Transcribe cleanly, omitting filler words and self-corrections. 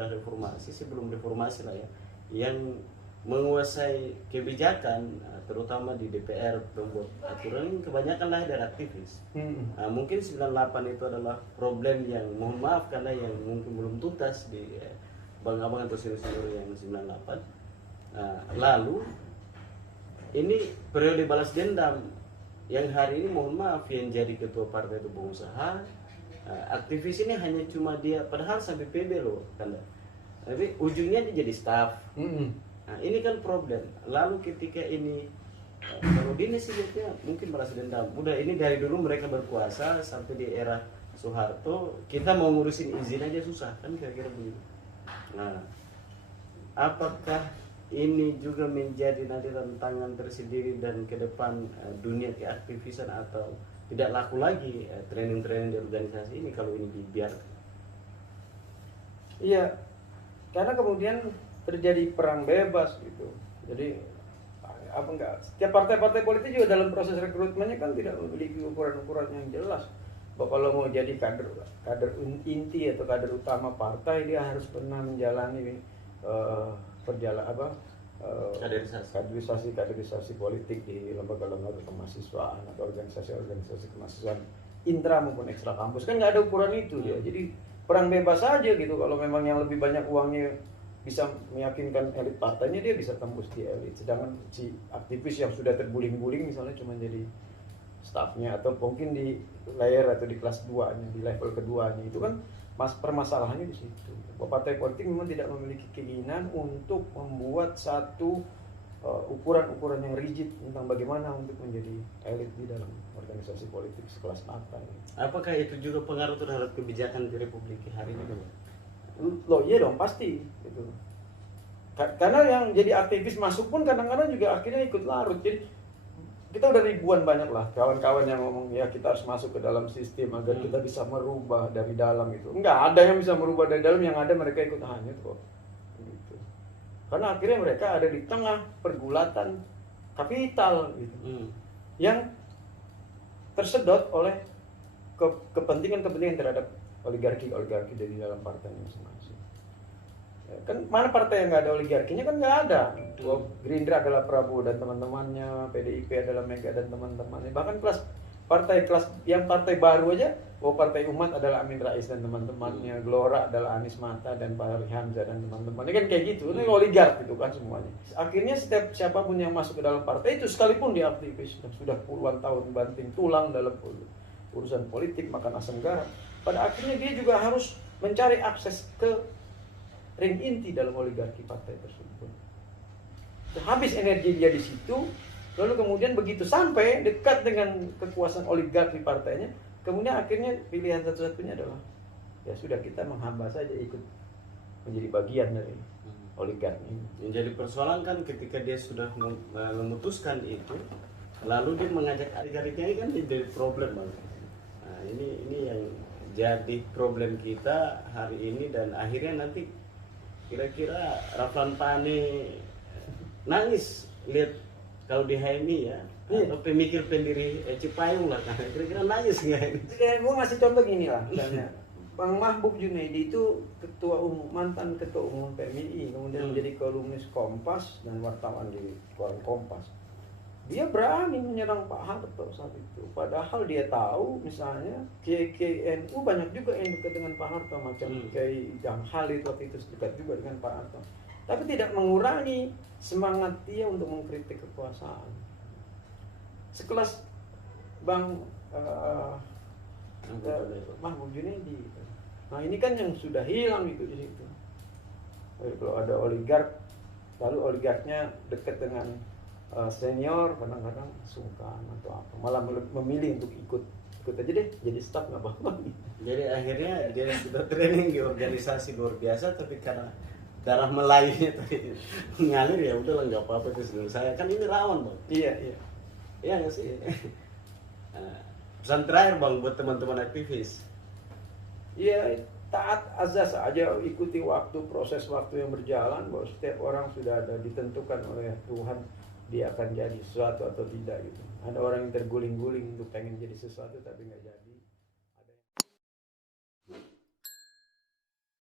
era reformasi, sebelum reformasi lah ya, yang menguasai kebijakan terutama di DPR pembuat aturan ini kebanyakan lah dari aktivis. Mungkin 98 itu adalah problem yang mohon maaf karena yang mungkin belum tuntas di bang-abang atau senior-senior yang 98. Lalu ini periode balas dendam yang hari ini mohon maaf yang jadi ketua partai itu pengusaha, aktivis ini hanya cuma dia, padahal sampai PB loh kan, tapi ujungnya dia jadi staff. Nah ini kan problem. Lalu ketika ini kalau Dini sih lihatnya mungkin balas dendam, udah ini dari dulu mereka berkuasa sampai di era Soeharto, kita mau ngurusin izin aja susah kan, kira-kira begitu. Nah apakah ini juga menjadi nanti tantangan tersendiri dan ke depan dunia keaktivisan, atau tidak laku lagi training-training di organisasi ini kalau ini dibiarkan? Iya, karena kemudian terjadi perang bebas gitu. Jadi apa enggak? Setiap partai-partai politik juga dalam proses rekrutmennya kan tidak memiliki ukuran-ukuran yang jelas. Bahwa kalau mau jadi kader inti atau kader utama partai, dia harus pernah menjalani kaderisasi politik di lembaga-lembaga kemahasiswaan atau organisasi kemahasiswaan intra maupun ekstra kampus. Kan nggak ada ukuran itu ya. Jadi perang bebas saja gitu. Kalau memang yang lebih banyak uangnya bisa meyakinkan elit partainya, dia bisa tembus di elit. Sedangkan si aktivis yang sudah terguling-guling misalnya cuma jadi stafnya atau mungkin di layer atau di kelas 2-nya, di level keduanya, itu kan permasalahannya di situ. Partai politik memang tidak memiliki keinginan untuk membuat satu ukuran-ukuran yang rigid tentang bagaimana untuk menjadi elit di dalam organisasi politik sekelas partai. Apakah itu juga pengaruh terhadap kebijakan di Republik hari ini? Loh iya dong, pasti gitu. Karena yang jadi aktivis masuk pun kadang-kadang juga akhirnya ikut larut. Jadi kita udah ribuan banyak lah kawan-kawan yang ngomong ya kita harus masuk ke dalam sistem agar kita bisa merubah dari dalam itu. Enggak ada yang bisa merubah dari dalam, yang ada mereka ikut hanyut kok. Gitu. Karena akhirnya mereka ada di tengah pergulatan kapital gitu. Yang tersedot oleh kepentingan-kepentingan terhadap oligarki dari dalam partainya masing-masing. Kan mana partai yang nggak ada oligarkinya? Kan nggak ada. Gerindra adalah Prabowo dan teman-temannya, PDIP adalah Mega dan teman-temannya. Bahkan partai baru aja, Partai Umat adalah Amin Rais dan teman-temannya, Gelora adalah Anies Mata dan Fahri Hamzah dan teman-temannya. Kan kayak gitu. Ini oligark gitu kan semuanya. Akhirnya setiap siapapun yang masuk ke dalam partai itu, sekalipun dia aktivis sudah puluhan tahun banting tulang dalam urusan politik, makan asam garam, pada akhirnya dia juga harus mencari akses ke ring inti dalam oligarki partai tersebut. Habis energi dia di situ, lalu kemudian begitu sampai dekat dengan kekuasaan oligarki partainya, kemudian akhirnya pilihan satu-satunya adalah ya sudah, kita menghamba saja, ikut menjadi bagian dari oligarki ini. Menjadi persoalan kan ketika dia sudah memutuskan itu, lalu dia mengajak oligarkinya, kan jadi problem Bang. Nah, ini yang jadi problem kita hari ini, dan akhirnya nanti kira-kira Raflan Pane nangis lihat kalau di HMI ya, atau pemikir pendiri Cipayung lah, kira-kira nangis nggak ini? Gue ngasih contoh gini lah, misalnya Bang Mahbub Junaidi itu mantan ketua umum PMI, kemudian menjadi kolumnis Kompas dan wartawan di koran Kompas. Dia berani menyerang Pak Harto saat itu, padahal dia tahu misalnya KNU banyak juga yang dekat dengan Pak Harto, macam Kiai Jang Khalid waktu itu dekat juga dengan Pak Harto, tapi tidak mengurangi semangat dia untuk mengkritik kekuasaan. Sekelas Bang Mahbub Junaidi. Nah ini kan yang sudah hilang itu di situ. Kalau ada oligark, lalu oligarknya dekat dengan senior, kadang-kadang sungkan atau apa, malah memilih untuk ikut aja deh jadi staff, nggak apa-apa. Jadi akhirnya dia sudah training di organisasi luar biasa, tapi karena darah Melayunya tadi ngalir, ya udahlah nggak apa-apa itu sebenarnya saya kan ini rawan Bang. Iya nggak sih. Pesan terakhir Bang buat teman-teman aktivis. Iya, taat azas aja, ikuti proses waktu yang berjalan, bahwa setiap orang sudah ada ditentukan oleh Tuhan dia akan jadi sesuatu atau tidak gitu. Ada orang yang terguling-guling untuk pengen jadi sesuatu tapi nggak jadi.